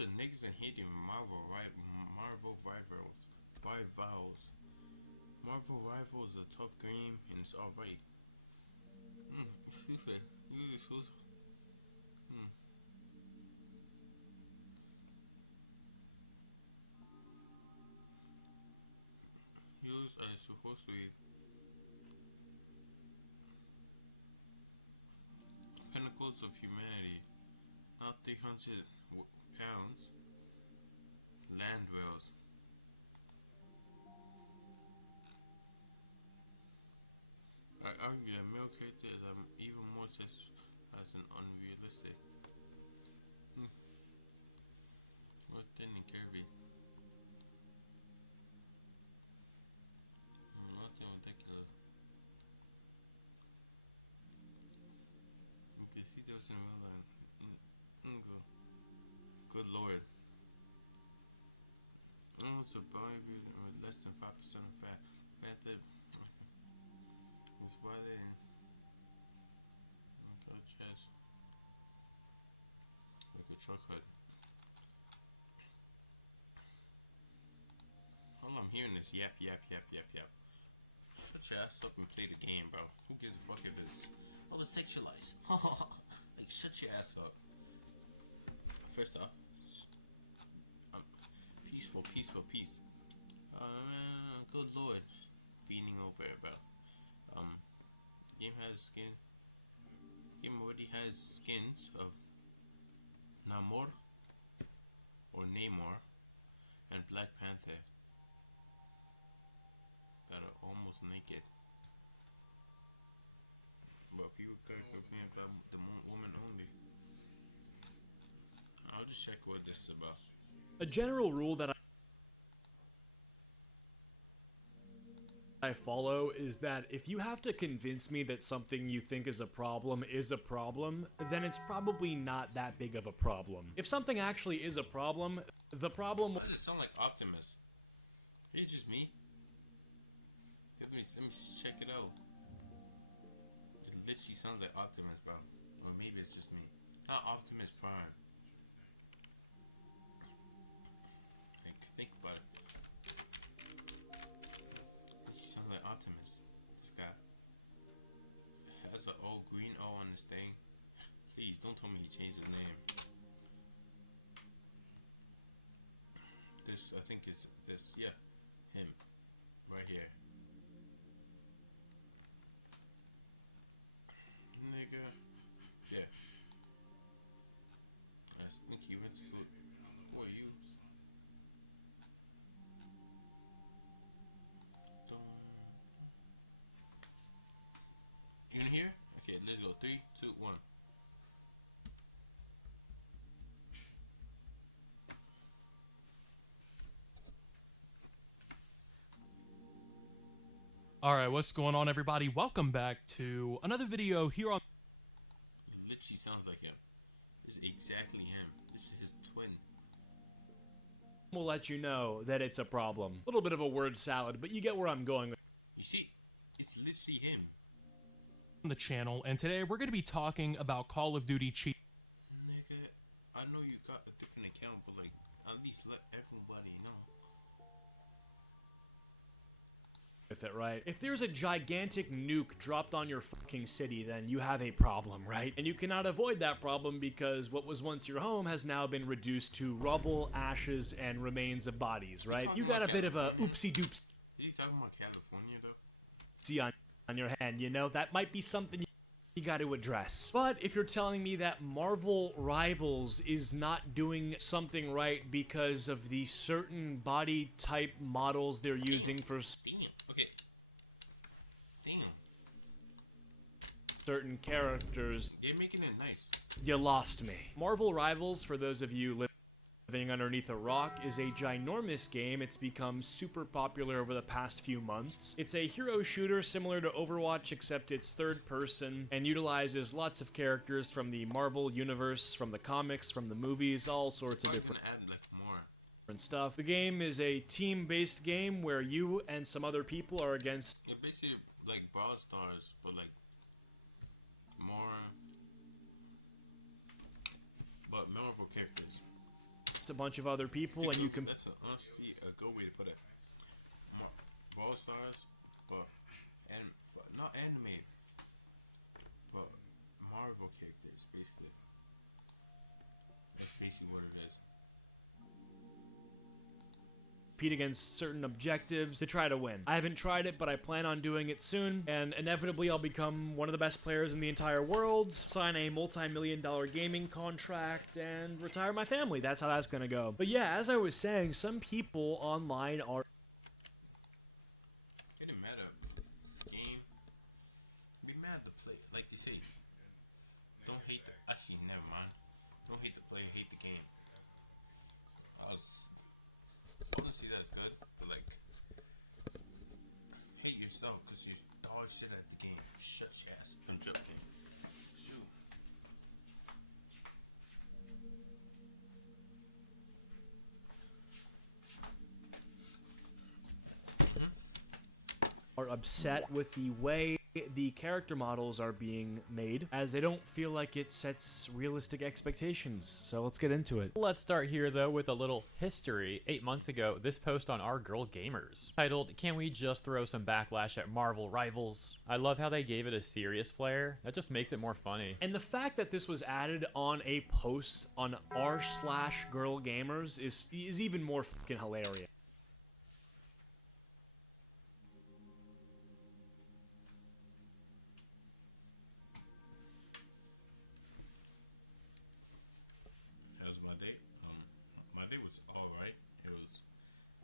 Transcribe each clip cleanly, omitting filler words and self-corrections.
put niggas and hating Marvel, right? Marvel Rivals. Rivals. Marvel Rivals is a tough game and it's alright. Stupid. You just so. Heroes are supposed to be pinnacles of humanity, not 300 pounds. Land whales. I argue that male characters are even more sexualized and unrealistic. Hmm. More thin and curvy. Nothing ridiculous. You can see this in real life. Good lord. Almost a bodybuilder with less than 5% of fat. Method is why they go chest like a truck hood. All I'm hearing is yap, yap, yap, yap, yap. Shut your ass up and play the game, bro. Who gives a fuck if it's sexualized? Like, shut your ass up. First off, um, peaceful, peaceful, peace. Good lord, feeding over it, bro. Um, game has skin. Game already has skins of Namor or Namor and Black Panther that are almost naked. But people complain about the woman only. I'll just check what this is about. A general rule that I follow is that if you have to convince me that something you think is a problem, then it's probably not that big of a problem. If something actually is a problem, the problem. Why does it sound like Optimus? It's just me. Let me check it out. It literally sounds like Optimus, bro. Or maybe it's just me. Not Optimus Prime. Like, think about it. It just sounds like Optimus. This guy has an old green O on this thing. Please don't tell me he changed his name. This, I think, is this. Yeah, him. Right here. Nigga. Yeah. I think he went to go. Who are you? You in here? Okay, let's go. 3, 2, 1. All right, what's going on, everybody? Welcome back to another video here on. It literally sounds like him. It's exactly him. This is his twin. Will let you know that it's a problem. A little bit of a word salad, but you get where I'm going. You see, it's literally him. The channel, and today we're going to be talking about Call of Duty cheat. Nigga, I know you got a different account, but like, at least let everybody know. With it, right? If there's a gigantic nuke dropped on your fucking city, then you have a problem, right? And you cannot avoid that problem because what was once your home has now been reduced to rubble, ashes, and remains of bodies, right? You got a bit of a oopsie doopsie. Is he talking about California though? On your hand, you know? That might be something you got to address. But if you're telling me that Marvel Rivals is not doing something right because of the certain body type models they're using for Damn. Okay. Damn. certain characters, They're making it nice. you lost me. Marvel Rivals, for those of you living underneath a rock, is a ginormous game. It's become super popular over the past few months. It's a hero shooter similar to Overwatch, except it's third person and utilizes lots of characters from the Marvel universe, from the comics, from the movies, all sorts of different Add like more. stuff. The game is a team-based game where you and some other people are against. It's basically like Brawl Stars, but like more, but Marvel characters. against a bunch of other people, and you can. That's honestly a good way to put it. Brawl Stars, but not anime, but Marvel characters, basically. That's basically what it is. Compete against certain objectives to try to win. I haven't tried it, but I plan on doing it soon, and inevitably I'll become one of the best players in the entire world, sign a multi-million-dollar gaming contract, and retire my family. That's how that's gonna go. But yeah, as I was saying, some people online are... It didn't matter. Game. Be mad to play. Like they say. Don't hate the... Actually, never mind. Don't hate the player, hate the game. Honestly, that's good. But like... Hate yourself because you dog shit at the game. Shut your ass. I'm joking. Shoot. are upset with the way the character models are being made, as they don't feel like it sets realistic expectations. So let's get into it. Let's start here though with a little history. 8 months ago, this post on Our Girl Gamers, titled, "Can we just throw some backlash at Marvel Rivals?" I love how they gave it a serious flair. That just makes it more funny. And the fact that this was added on a post on r/girl gamers is even more fucking hilarious. My day was alright. It was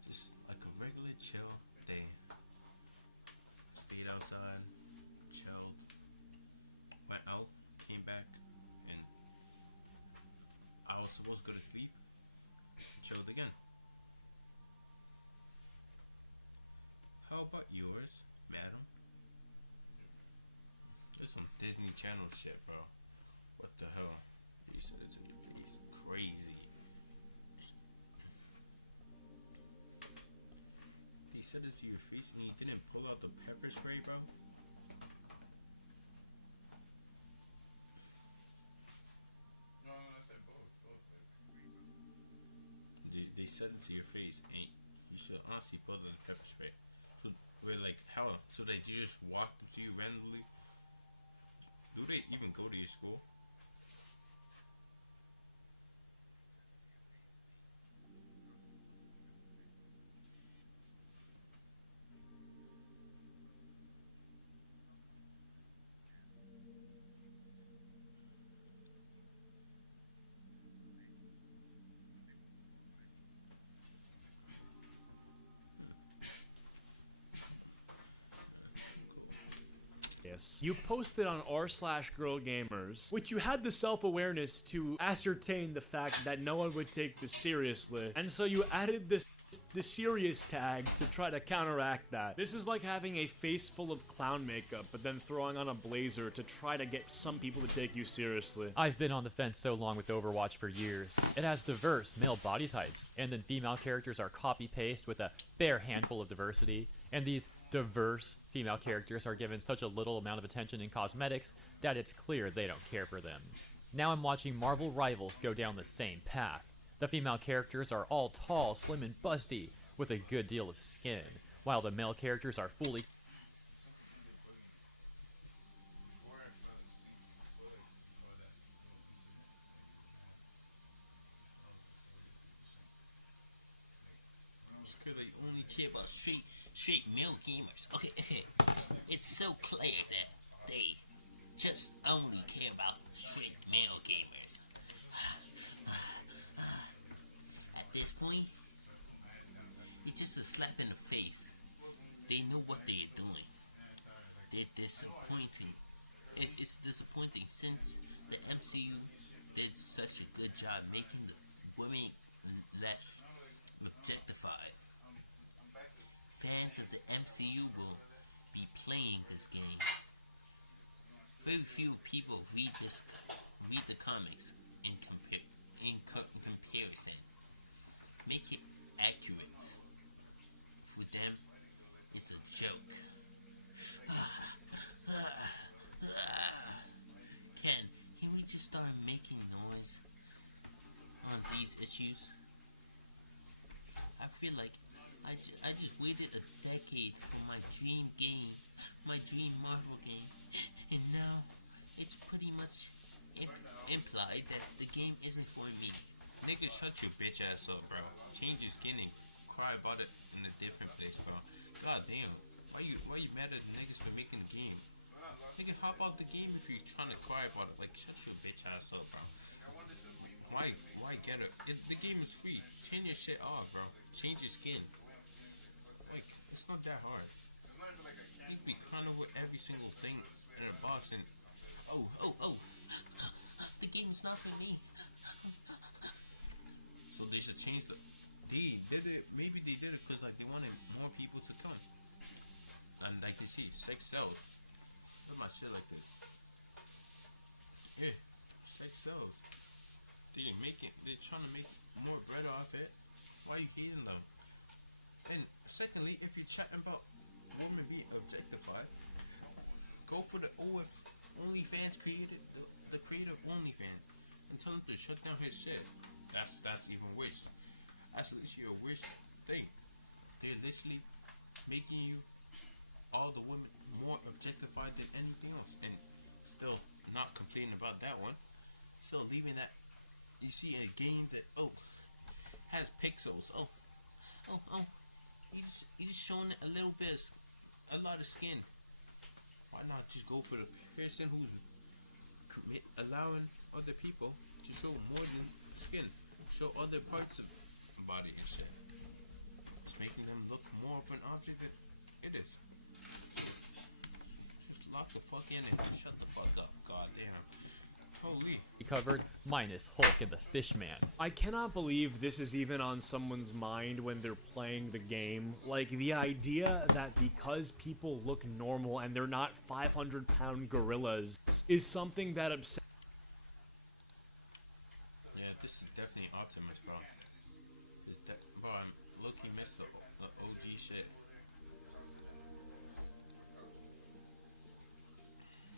just like a regular chill day. Stayed outside, chilled, went out, came back, and I was supposed to go to sleep, chilled again. How about yours, madam? This some Disney Channel shit, bro. What the hell? You said it to your face. Crazy. They said it to your face and you didn't pull out the pepper spray, bro? No, I said both. They said it to your face and you should honestly pull out the pepper spray. So, we're like, how? So they just walked up to you randomly? Do they even go to your school? You posted on r/girl gamers, which you had the self-awareness to ascertain the fact that no one would take this seriously, and so you added the serious tag to try to counteract that. This is like having a face full of clown makeup, but then throwing on a blazer to try to get some people to take you seriously. I've been on the fence so long with Overwatch for years. It has diverse male body types, and then female characters are copy-paste with a bare handful of diversity, and these diverse female characters are given such a little amount of attention in cosmetics that it's clear they don't care for them. Now I'm watching Marvel Rivals go down the same path. The female characters are all tall, slim, and busty, with a good deal of skin, while the male characters are fully Because they only care about straight male gamers. Okay. It's so clear that they just only care about straight male gamers. At this point, it's just a slap in the face. They know what they're doing. They're disappointing. It's disappointing since the MCU did such a good job making the women less objectified. Fans of the MCU will be playing this game. Very few people read the comics in comparison. Make it accurate. For them, it's a joke. Can we just start making noise on these issues? feel like I just waited a decade for my dream game, my dream Marvel game, and now it's pretty much implied that the game isn't for me. Nigga, shut your bitch ass up, bro. Change your skin and cry about it in a different place, bro. God damn. Why you mad at the niggas for making the game? Nigga, hop out the game if you're trying to cry about it. Like, shut your bitch ass up, bro. Why get it? The game is free. Turn your shit off, bro. Change your skin. Like, it's not that hard. You can be crying over every single thing in a box and oh. The game's not for me. So they should change the. They did it. Maybe they did it because like they wanted more people to come. And like you see, sex sells. Look at my shit like this. Yeah, sex sells. They're trying to make more bread off it. Why are you eating them? And secondly, if you're chatting about women being objectified, go for the OnlyFans creator, the creator of OnlyFans, and tell him to shut down his shit. That's even worse. That's literally a worse thing. They're literally making you all the women more objectified than anything else, and still not complaining about that one. Still leaving that. You see a game that has pixels. You just showing it a little bit, a lot of skin. Why not just go for the person who's allowing other people to show more than skin, show other parts of the body and shit. It's making them look more of an object than it is. Just lock the fuck in and shut the fuck up. God damn. Holy. Covered minus Hulk and the Fishman. I cannot believe this is even on someone's mind when they're playing the game. Like, the idea that because people look normal and they're not 500-pound gorillas is something that upsets. Yeah, this is definitely Optimus, bro. Bro, look, he missed the OG shit.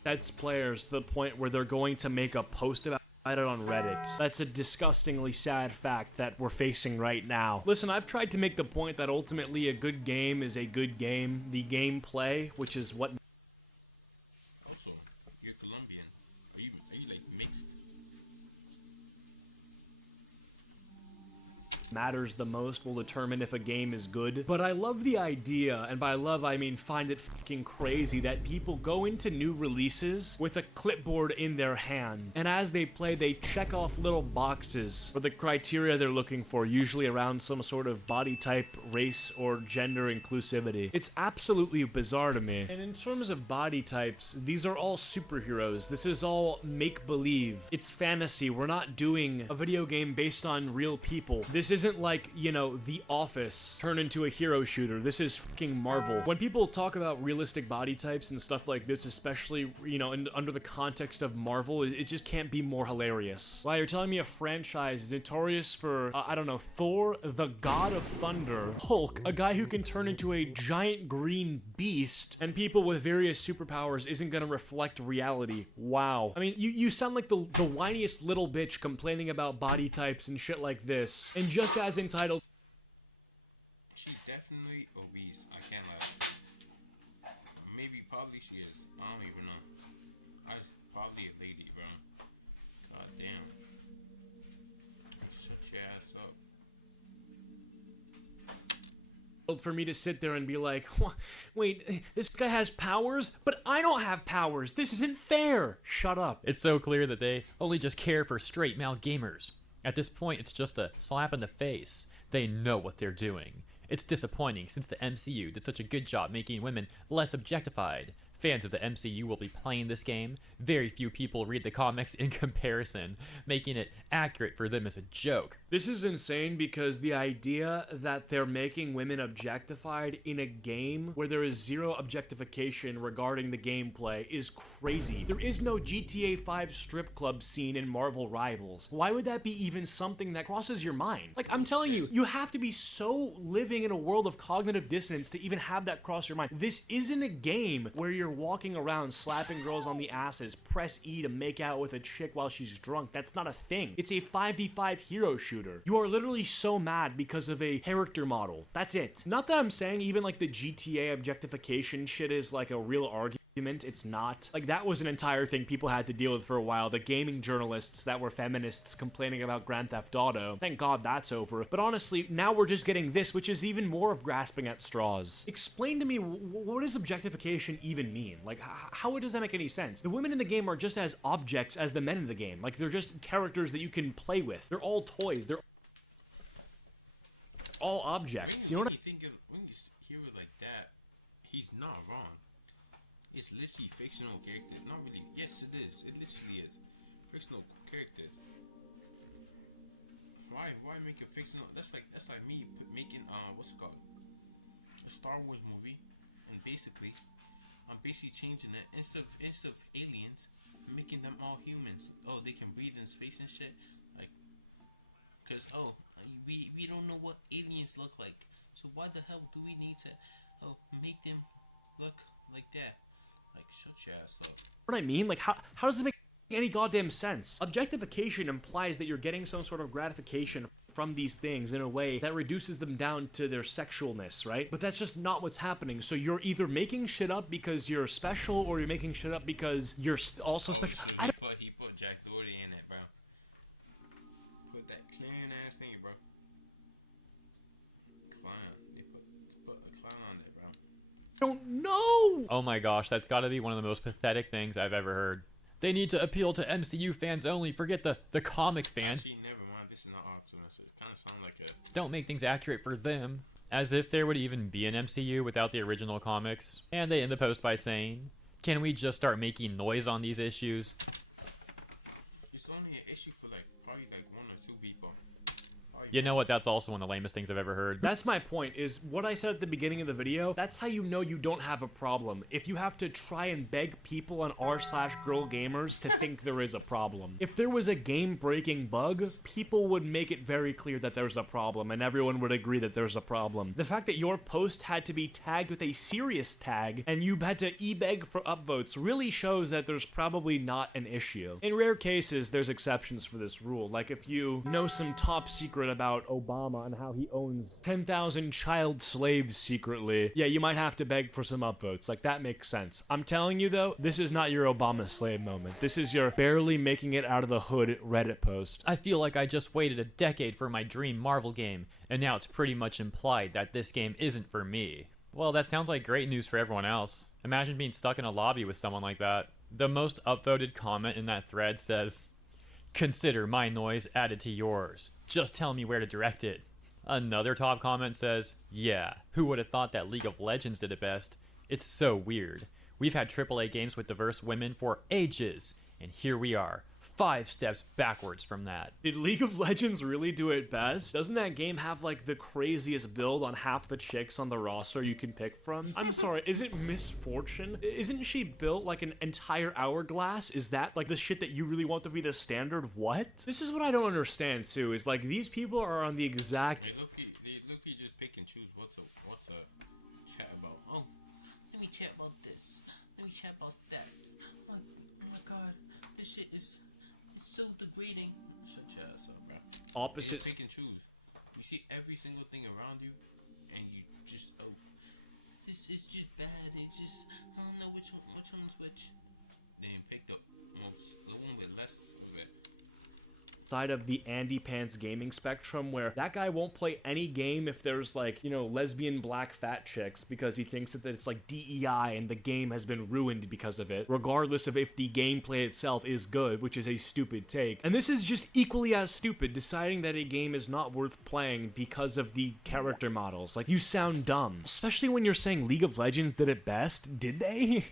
That's players to the point where they're going to make a post about it on Reddit. That's a disgustingly sad fact that we're facing right now. Listen, I've tried to make the point that ultimately a good game is a good game. The gameplay, which is what Also, you're Colombian. Are you like mixed? matters the most will determine if a game is good. But I love the idea, and by love I mean find it fucking crazy, that people go into new releases with a clipboard in their hand, and as they play they check off little boxes for the criteria they're looking for, usually around some sort of body type, race, or gender inclusivity. It's absolutely bizarre to me. And in terms of body types, these are all superheroes. This is all make-believe. It's fantasy. We're not doing a video game based on real people. This isn't like, you know, The Office turned into a hero shooter. This is fucking Marvel. When people talk about realistic body types and stuff like this, especially, you know, under the context of Marvel, it just can't be more hilarious. Wow, you're telling me a franchise is notorious for, I don't know, Thor, the God of Thunder, Hulk, a guy who can turn into a giant green beast, and people with various superpowers isn't gonna reflect reality. Wow. I mean, you sound like the whiniest little bitch complaining about body types and shit like this, and just as entitled. She's definitely obese. I can't lie. Maybe, probably she is. I don't even know. She's probably a lady, bro. God damn. Shut your ass up. For me to sit there and be like, wait, this guy has powers, but I don't have powers. This isn't fair. Shut up. It's so clear that they only just care for straight male gamers. At this point, it's just a slap in the face. They know what they're doing. It's disappointing since the MCU did such a good job making women less objectified. Fans of the MCU will be playing this game. Very few people read the comics in comparison, making it accurate for them as a joke. This is insane because the idea that they're making women objectified in a game where there is zero objectification regarding the gameplay is crazy. There is no GTA 5 strip club scene in Marvel Rivals. Why would that be even something that crosses your mind? Like, I'm telling you, you have to be so living in a world of cognitive dissonance to even have that cross your mind. This isn't a game where you're here walking around slapping girls on the asses, press E to make out with a chick while she's drunk. That's not a thing. It's a 5v5 hero shooter. You are literally so mad because of a character model. That's it. Not that I'm saying even like the GTA objectification shit is like a real argument. It's not. Like, that was an entire thing people had to deal with for a while. The gaming journalists that were feminists complaining about Grand Theft Auto. Thank God that's over. But honestly, now we're just getting this, which is even more of grasping at straws. Explain to me, what does objectification even mean? Like, how does that make any sense? The women in the game are just as objects as the men in the game. Like, they're just characters that you can play with. They're all toys. They're all objects. You know what I when you hear it like that, he's not wrong. It's literally fictional character. Not really. Yes, it is. It literally is. Fictional character. Why make a fictional? That's like me making what's it called? A Star Wars movie, and basically, I'm basically changing it instead of aliens, I'm making them all humans. Oh, they can breathe in space and shit. Like, cause we don't know what aliens look like. So why the hell do we need to make them look like that? Like, shut your ass up. What I mean? Like, how does it make any goddamn sense? Objectification implies that you're getting some sort of gratification from these things in a way that reduces them down to their sexualness, right? But that's just not what's happening. So you're either making shit up because you're special, or you're making shit up because you're also special. He put Jack Doherty in it, bro. Put that clean ass nigga, bro. They put a clown on there, bro. Don't know. Oh my gosh, that's gotta be one of the most pathetic things I've ever heard. They need to appeal to MCU fans only, forget the comic fans. Actually, never mind, this is not optimistic. It kind of sounds like it. Don't make things accurate for them. As if there would even be an MCU without the original comics. And they end the post by saying, can we just start making noise on these issues? It's only an issue for probably 1 or 2 people. You know what, that's also one of the lamest things I've ever heard. That's my point, is what I said at the beginning of the video. That's how you know you don't have a problem. If you have to try and beg people on r/girl gamers to think there is a problem. If there was a game-breaking bug, people would make it very clear that there's a problem, and everyone would agree that there's a problem. The fact that your post had to be tagged with a serious tag, and you had to e-beg for upvotes, really shows that there's probably not an issue. In rare cases, there's exceptions for this rule, like if you know some top secret about Obama and how he owns 10,000 child slaves secretly, yeah, you might have to beg for some upvotes. Like, that makes sense. I'm telling you though, this is not your Obama slave moment. This is your barely making it out of the hood Reddit post. I feel like I just waited a decade for my dream Marvel game, and now it's pretty much implied that this game isn't for me. Well, that sounds like great news for everyone else. Imagine being stuck in a lobby with someone like that. The most upvoted comment in that thread says, consider my noise added to yours. Just tell me where to direct it. Another top comment says, yeah, who would have thought that League of Legends did it best? It's so weird. We've had AAA games with diverse women for ages, and here we are, 5 steps backwards from that. Did League of Legends really do it best? Doesn't that game have like the craziest build on half the chicks on the roster you can pick from? I'm sorry, is it Miss Fortune? Isn't she built like an entire hourglass? Is that like the shit that you really want to be the standard? What? This is what I don't understand too, is like these people are on the exact... They look-y just pick and choose what to chat about. Oh, let me chat about this. Let me chat about that. Oh my god, this shit is... It's so degrading. Shut your ass up, bro. Opposites. Pick and choose. You see every single thing around you, and you just this is just bad. It just I don't know which one's which. Then you pick the one with less of it. Side of the Andy Pants gaming spectrum, where that guy won't play any game if there's like, you know, lesbian black fat chicks, because he thinks that it's like DEI and the game has been ruined because of it, regardless of if the gameplay itself is good, which is a stupid take. And this is just equally as stupid, deciding that a game is not worth playing because of the character models. Like, you sound dumb, especially when you're saying League of Legends did it best. Did they?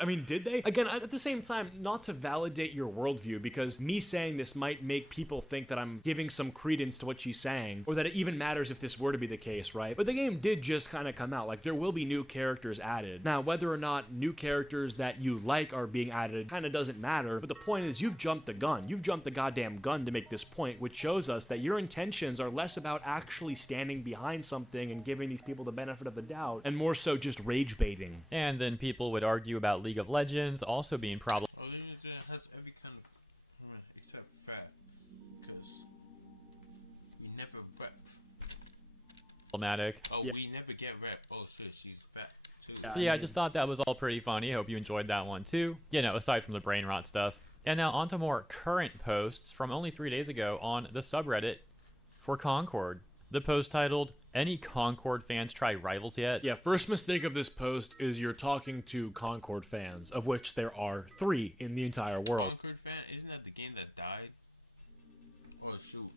I mean, did they? Again, at the same time, not to validate your worldview, because me saying this might make make people think that I'm giving some credence to what she's saying, or that it even matters if this were to be the case, right? But the game did just kind of come out. Like, there will be new characters added. Now, whether or not new characters that you like are being added kind of doesn't matter, but the point is you've jumped the gun. You've jumped the goddamn gun to make this point, which shows us that your intentions are less about actually standing behind something and giving these people the benefit of the doubt, and more so just rage baiting. And then people would argue about League of Legends also being Oh, it has every kind of except fat, because we never rep. problematic. Oh, Yeah. we never get rep. Oh shit, she's fat too. So yeah, I just thought that was all pretty funny. I hope you enjoyed that one too. You know, aside from the brain rot stuff. And now onto more current posts from only 3 days ago on the subreddit for Concord. The post titled, "Any Concord fans try Rivals yet?" Yeah, first mistake of this post is you're talking to Concord fans, of which there are 3 in the entire world. Concord fan, isn't that the game that died? Oh shoot,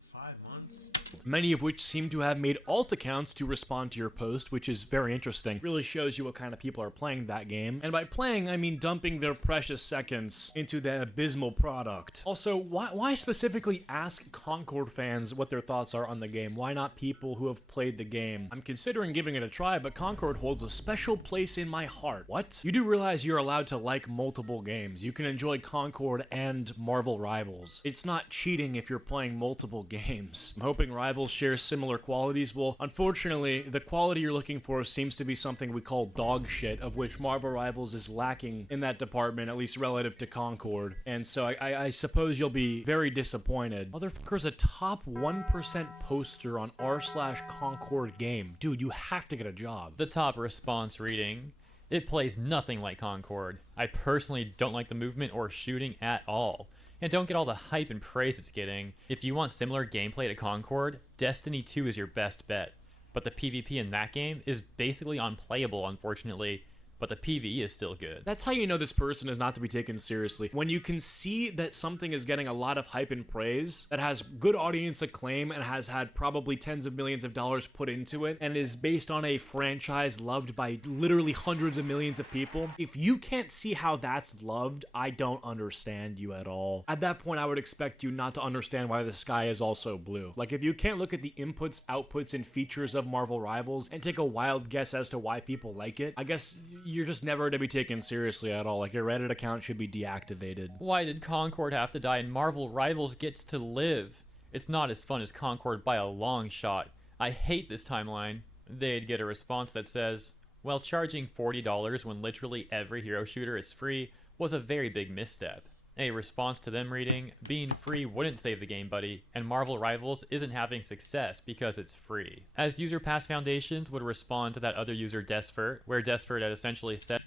5 months. Many of which seem to have made alt accounts to respond to your post, which is very interesting. Really shows you what kind of people are playing that game. And by playing, I mean dumping their precious seconds into that abysmal product. Also, why specifically ask Concord fans what their thoughts are on the game? Why not people who have played the game? I'm considering giving it a try, but Concord holds a special place in my heart. What? You do realize you're allowed to like multiple games. You can enjoy Concord and Marvel Rivals. It's not cheating if you're playing multiple games. I'm hoping Rivals share similar qualities. Well, unfortunately, the quality you're looking for seems to be something we call dog shit, of which Marvel Rivals is lacking in that department, at least relative to Concord. And so I suppose you'll be very disappointed. Motherfucker's a top 1% poster on r/Concord game. Dude, you have to get a job. The top response reading, "It plays nothing like Concord. I personally don't like the movement or shooting at all, and don't get all the hype and praise it's getting. If you want similar gameplay to Concord, Destiny 2 is your best bet. But the PvP in that game is basically unplayable, unfortunately. But the PvE is still good." That's how you know this person is not to be taken seriously. When you can see that something is getting a lot of hype and praise, that has good audience acclaim, and has had probably tens of millions of dollars put into it, and is based on a franchise loved by literally hundreds of millions of people, if you can't see how that's loved, I don't understand you at all. At that point, I would expect you not to understand why the sky is also blue. Like, if you can't look at the inputs, outputs, and features of Marvel Rivals and take a wild guess as to why people like it, I guess you're just never to be taken seriously at all. Like, your Reddit account should be deactivated. Why did Concord have to die and Marvel Rivals gets to live? It's not as fun as Concord by a long shot. I hate this timeline. They'd get a response that says, "Well, charging $40 when literally every hero shooter is free was a very big misstep." A response to them reading, "Being free wouldn't save the game, buddy, and Marvel Rivals isn't having success because it's free." As User Pass Foundations would respond to that other user, Desfert, where Desfert had essentially said,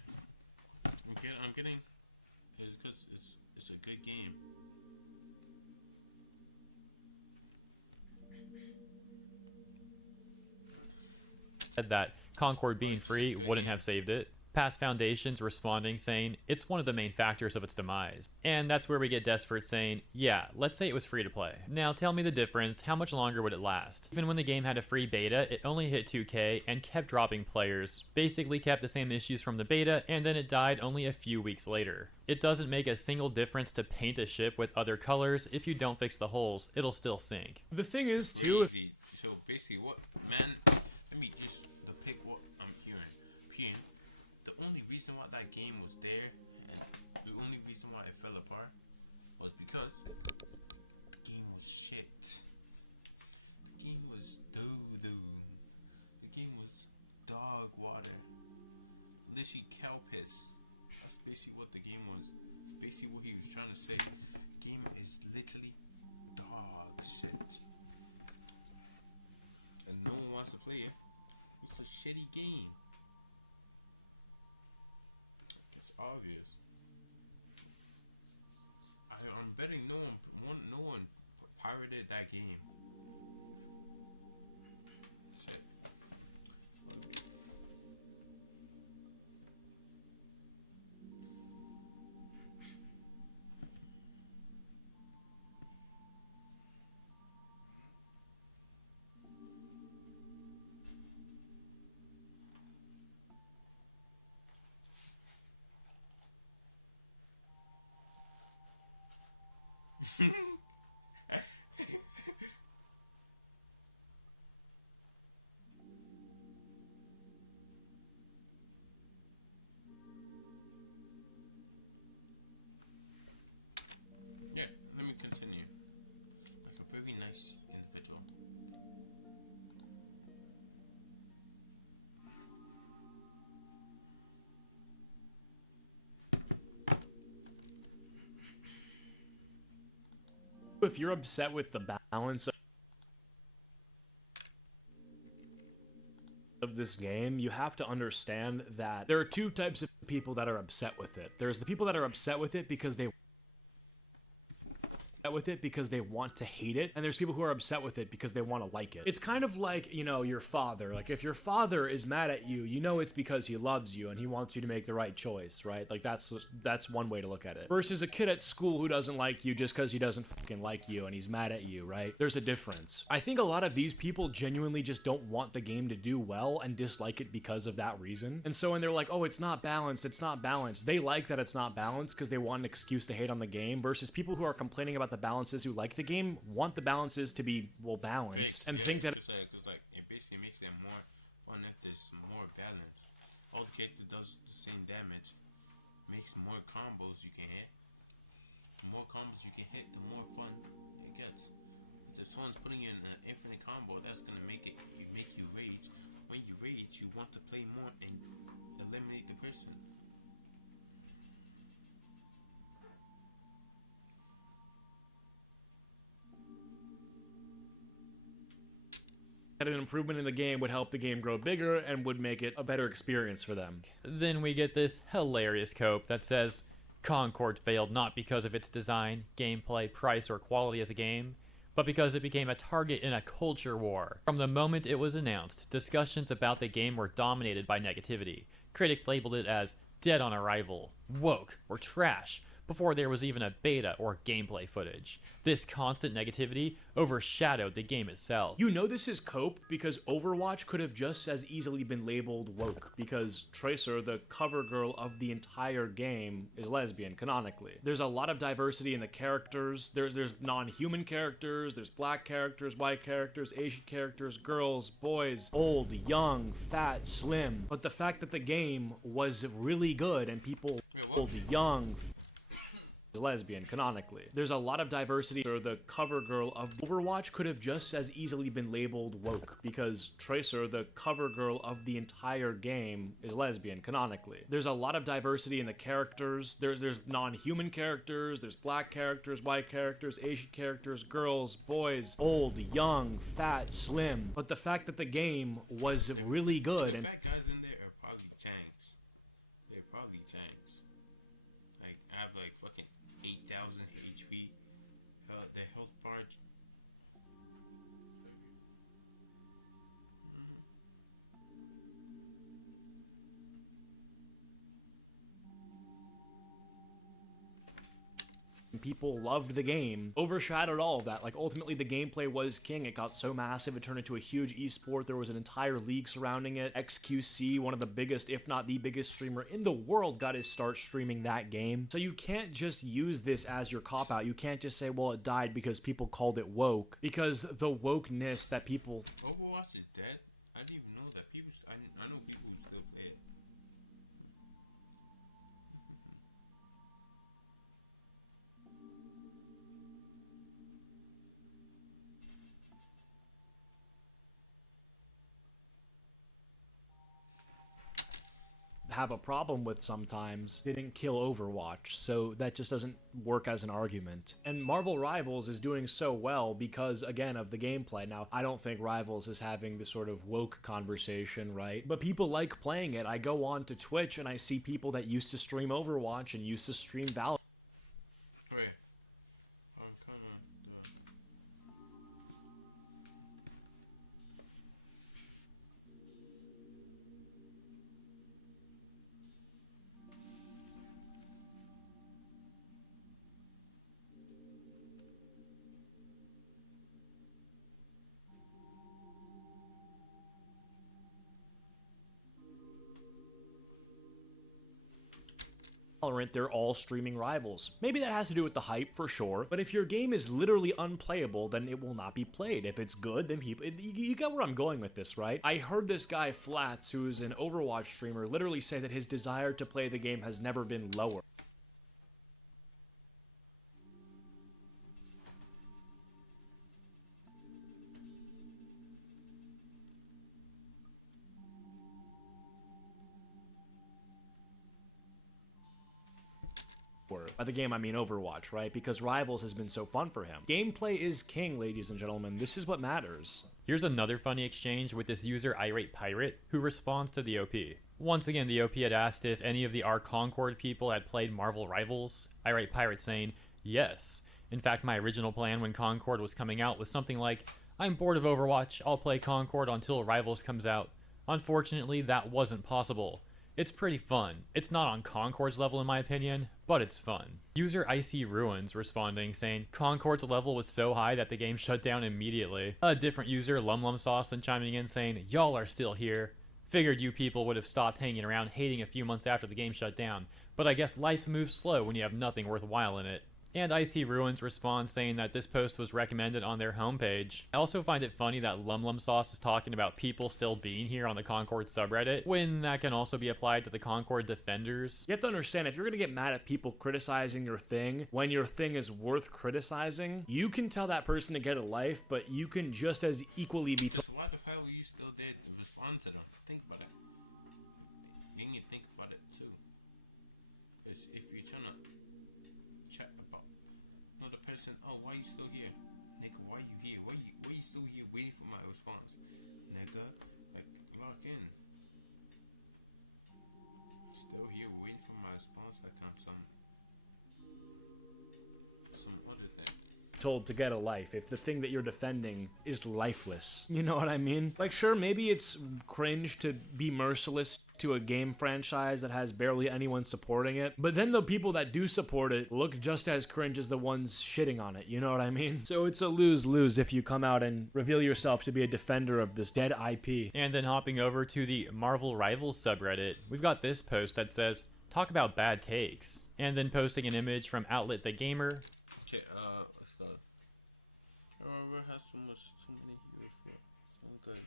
I'm getting is because it's a good game. that Concord being free wouldn't have saved it. Pass Foundations responding saying it's one of the main factors of its demise. And that's where we get Desperate saying, "Yeah, let's say it was free to play. Now tell me the difference, how much longer would it last? Even when the game had a free beta, it only hit 2K and kept dropping players. Basically kept the same issues from the beta, and then it died only a few weeks later. It doesn't make a single difference to paint a ship with other colors. If you don't fix the holes, it'll still sink." The thing is, too, if Easy. So basically, what man? Let me just pick what I'm hearing. The only reason why that game was there, and the only reason why it fell apart, was because the game was shit. The game was doo-doo. The game was dog water. Literally cow piss. That's basically what the game was. Basically what he was trying to say. The game is literally dog shit. And no one wants to play it. It's a shitty game. It's obvious. I'm betting no one pirated that game. Shit. Yeah, let me continue. Like a very nice individual. If you're upset with the balance of this game, you have to understand that there are two types of people that are upset with it. There's the people that are upset with it because they want to hate it, and there's people who are upset with it because they want to like it. It's kind of like, you know, your father. Like, if your father is mad at you, you know it's because he loves you and he wants you to make the right choice, right? Like, that's one way to look at it. Versus a kid at school who doesn't like you just because he doesn't fucking like you and he's mad at you, right? There's a difference. I think a lot of these people genuinely just don't want the game to do well and dislike it because of that reason. And so when they're like, oh, it's not balanced, they like that it's not balanced because they want an excuse to hate on the game, versus people who are complaining about the balances who like the game want the balances to be, well, balanced, and think that Cause like it basically makes it more fun if there's more balance. All the character does the same damage, makes more combos you can hit. The more combos you can hit, the more fun it gets. If someone's putting you in an infinite combo, that's gonna make you rage. When you rage, you want to play more and eliminate the person. an improvement in the game would help the game grow bigger and would make it a better experience for them. Then we get this hilarious cope that says Concord failed not because of its design, gameplay, price, or quality as a game, but because it became a target in a culture war. From the moment it was announced, discussions about the game were dominated by negativity. Critics labeled it as dead on arrival, woke, or trash, before there was even a beta or gameplay footage. This constant negativity overshadowed the game itself. You know this is cope because Overwatch could have just as easily been labeled woke, because Tracer, the cover girl of the entire game, is lesbian, canonically. There's a lot of diversity in the characters. There's non-human characters, there's black characters, white characters, Asian characters, girls, boys, old, young, fat, slim. But the fact that the game was really good and people old, young, lesbian, canonically. There's a lot of diversity. The cover girl of Overwatch could have just as easily been labeled woke, because Tracer, the cover girl of the entire game, is lesbian, canonically. There's a lot of diversity in the characters. There's non-human characters, there's black characters, white characters, Asian characters, girls, boys, old, young, fat, slim. But the fact that the game was really good The and fat guys in there are probably tanks. They're probably tanks. Like, I have like fucking 8,000 HP. The health bar. people loved the game, overshadowed all of that. Like, ultimately, the gameplay was king. It got so massive, it turned into a huge esport. There was an entire league surrounding it. XQC, one of the biggest, if not the biggest streamer in the world, got his start streaming that game. So you can't just use this as your cop-out. You can't just say, well, it died because people called it woke. Because the wokeness that people... Overwatch is dead? I didn't even know that. People, I know people who still play it. have a problem with sometimes didn't kill Overwatch, so that just doesn't work as an argument. And Marvel Rivals is doing so well because, again, of the gameplay. Now, I don't think Rivals is having this sort of woke conversation, right? But people like playing it. I go on to Twitch and I see people that used to stream Overwatch and used to stream Valorant. Wait. I'm kinda... Valorant, they're all streaming rivals. Maybe that has to do with the hype for sure, but if your game is literally unplayable, then it will not be played. If it's good, then people, you get where I'm going with this, right? I heard this guy Flats, who is an Overwatch streamer, literally say that his desire to play the game has never been lower. By the game, I mean Overwatch, right? Because Rivals has been so fun for him. Gameplay is king, ladies and gentlemen. This is what matters. Here's another funny exchange with this user Irate Pirate, who responds to the OP. Once again, the OP had asked if any of the R Concord people had played Marvel Rivals. Irate Pirate saying, yes. In fact, my original plan when Concord was coming out was something like, I'm bored of Overwatch, I'll play Concord until Rivals comes out. Unfortunately, that wasn't possible. It's pretty fun. It's not on Concord's level in my opinion, but it's fun. User Icy Ruins responding saying, Concord's level was so high that the game shut down immediately. A different user, Lum Sauce, then chiming in saying, y'all are still here. Figured you people would have stopped hanging around hating a few months after the game shut down, but I guess life moves slow when you have nothing worthwhile in it. And Icy Ruins responds saying that this post was recommended on their homepage. I also find it funny that Lum Sauce is talking about people still being here on the Concord subreddit, when that can also be applied to the Concord defenders. You have to understand, if you're gonna get mad at people criticizing your thing, when your thing is worth criticizing, you can tell that person to get a life, but you can just as equally be told. So why the hell are you still there to respond to them? Think about it. You need to think about it too. Because if you're trying to chat about another person, oh, why you still here? Nigga, why you here? Why you still here waiting for my response? Nigga, like, lock in. Still here waiting for my response, like I'm some other thing. Told to get a life if the thing that you're defending is lifeless. You know what I mean? Like, sure, maybe it's cringe to be merciless to a game franchise that has barely anyone supporting it, but then the people that do support it look just as cringe as the ones shitting on it. You know what I mean? So it's a lose-lose if you come out and reveal yourself to be a defender of this dead IP. And then hopping over to the Marvel Rivals subreddit, we've got this post that says, talk about bad takes. And then posting an image from Outlet the Gamer. Okay, let's go. Remember has so many heroes for it. So good.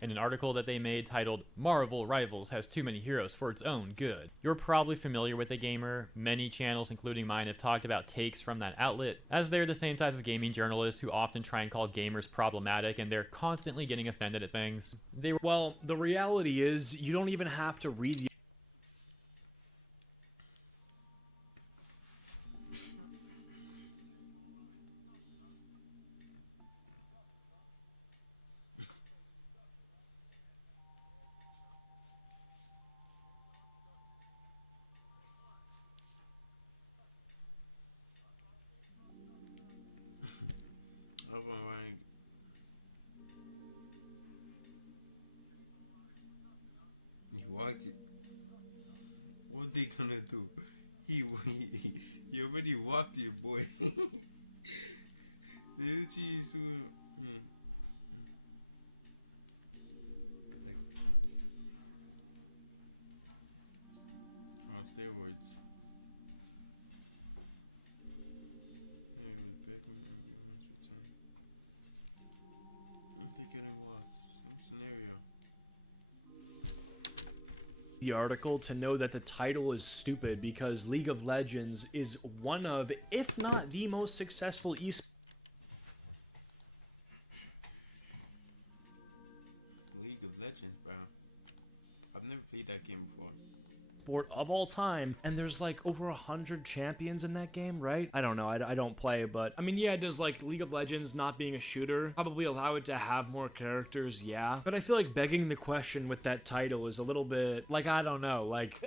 In an article that they made titled, Marvel Rivals has too many heroes for its own good. You're probably familiar with the gamer. Many channels, including mine, have talked about takes from that outlet, as they're the same type of gaming journalists who often try and call gamers problematic, and they're constantly getting offended at things. Well, the reality is, you don't even have to read the Like, you walked it. What they gonna do? He already walked it, boy. Jeez, on steroids. the article to know that the title is stupid, because League of Legends is one of, if not the most successful esports League of Legends, bro. I've never played that game before. sport of all time, and there's like over 100 champions in that game, right? I don't know, I don't play, but I mean, yeah, does like League of Legends not being a shooter probably allow it to have more characters? Yeah, but I feel like begging the question with that title is a little bit like, I don't know, like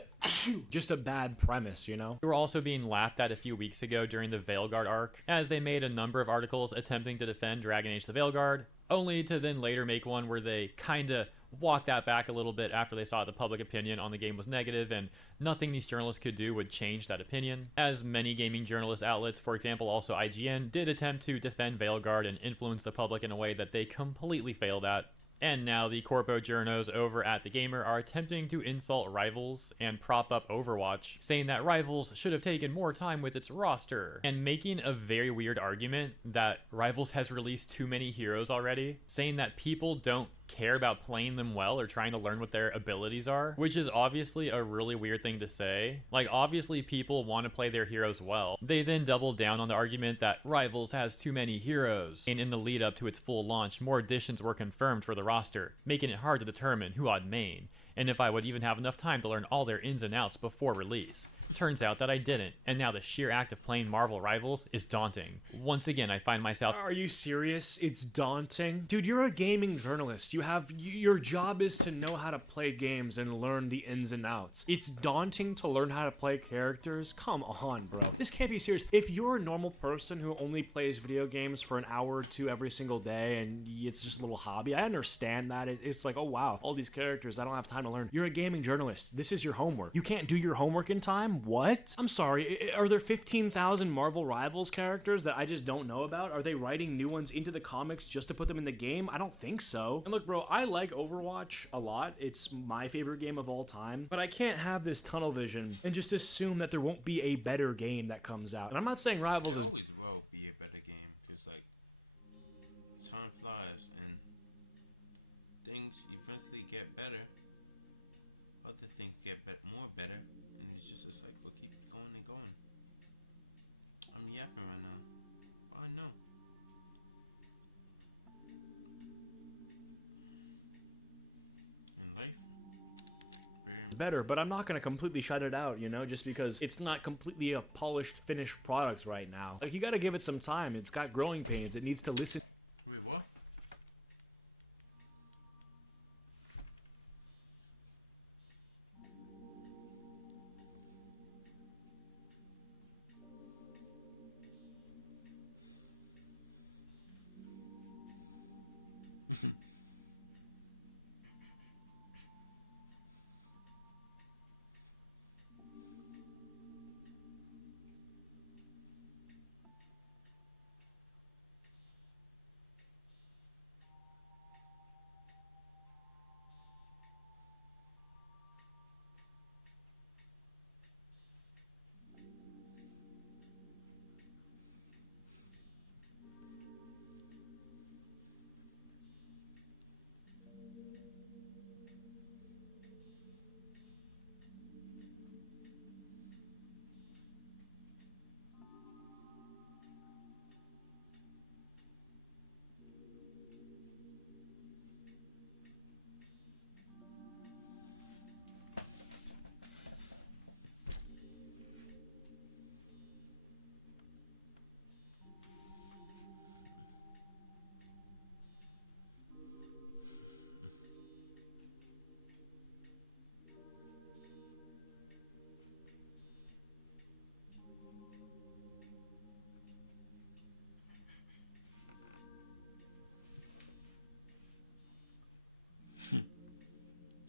just a bad premise, you know? They were also being laughed at a few weeks ago during the Veilguard arc, as they made a number of articles attempting to defend Dragon Age the Veilguard, only to then later make one where they kinda walked that back a little bit after they saw the public opinion on the game was negative, and nothing these journalists could do would change that opinion. As many gaming journalist outlets, for example also IGN, did attempt to defend Veilguard and influence the public in a way that they completely failed at. And now the corpo journos over at The Gamer are attempting to insult Rivals and prop up Overwatch, saying that Rivals should have taken more time with its roster, and making a very weird argument that Rivals has released too many heroes already, saying that people don't care about playing them well or trying to learn what their abilities are, which is obviously a really weird thing to say. Like, obviously people want to play their heroes well. They then double down on the argument that Rivals has too many heroes, and in the lead up to its full launch, more additions were confirmed for the roster, making it hard to determine who I'd main, and if I would even have enough time to learn all their ins and outs before release. Turns out that I didn't, and now the sheer act of playing Marvel Rivals is daunting. Once again, I find myself— Are you serious? It's daunting? Dude, you're a gaming journalist. Your job is to know how to play games and learn the ins and outs. It's daunting to learn how to play characters? Come on, bro. This can't be serious. If you're a normal person who only plays video games for an hour or two every single day and it's just a little hobby, I understand that. It's like, oh wow, all these characters, I don't have time to learn. You're a gaming journalist. This is your homework. You can't do your homework in time? What? I'm sorry, are there 15,000 Marvel Rivals characters that I just don't know about? Are they writing new ones into the comics just to put them in the game? I don't think so. And look, bro, I like Overwatch a lot. It's my favorite game of all time, but I can't have this tunnel vision and just assume that there won't be a better game that comes out. And I'm not saying Rivals is— Always will be a better game, because like time flies and things eventually get better. Other things get more better, and it's just a cycle keeps going and going. I'm yapping right now. Oh, I know. In life, better, but I'm not going to completely shut it out, you know, just because it's not completely a polished, finished product right now. Like, you got to give it some time. It's got growing pains. It needs to listen. wait, what?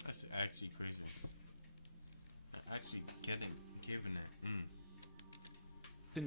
That's actually crazy. I actually get it, giving it.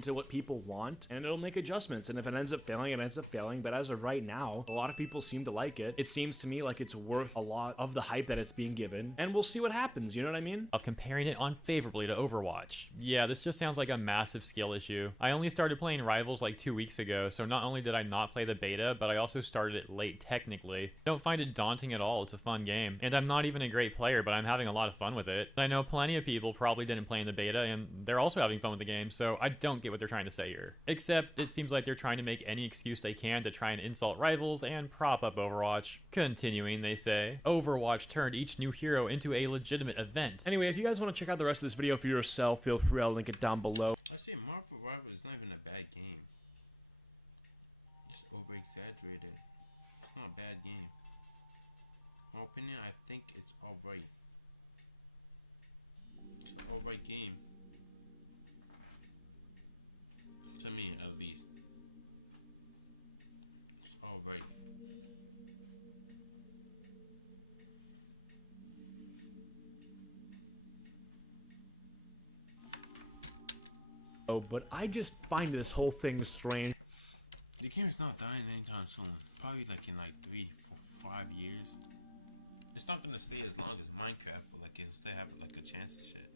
To what people want, and it'll make adjustments, and if it ends up failing, it ends up failing. But as of right now, a lot of people seem to like it. It seems to me like it's worth a lot of the hype that it's being given, and we'll see what happens, you know what I mean? of comparing it unfavorably to Overwatch. Yeah, this just sounds like a massive skill issue. I only started playing Rivals like 2 weeks ago, so not only did I not play the beta, but I also started it late technically. Don't find it daunting at all. It's a fun game, and I'm not even a great player, but I'm having a lot of fun with it. I know plenty of people probably didn't play in the beta, and they're also having fun with the game, so I don't get what they're trying to say here. Except it seems like they're trying to make any excuse they can to try and insult Rivals and prop up Overwatch. Continuing, they say, Overwatch turned each new hero into a legitimate event. Anyway, if you guys want to check out the rest of this video for yourself, feel free, I'll link it down below. I say Marvel Rivals is not even a bad game. It's over exaggerated. It's not a bad game. In my opinion, I think it's alright. It's an alright game. To me, at least. It's alright. But I just find this whole thing strange. The game is not dying anytime soon. Probably like in like 3, 4, 5 years. stay as long as Minecraft, but like, it'll still have like a chance of shit.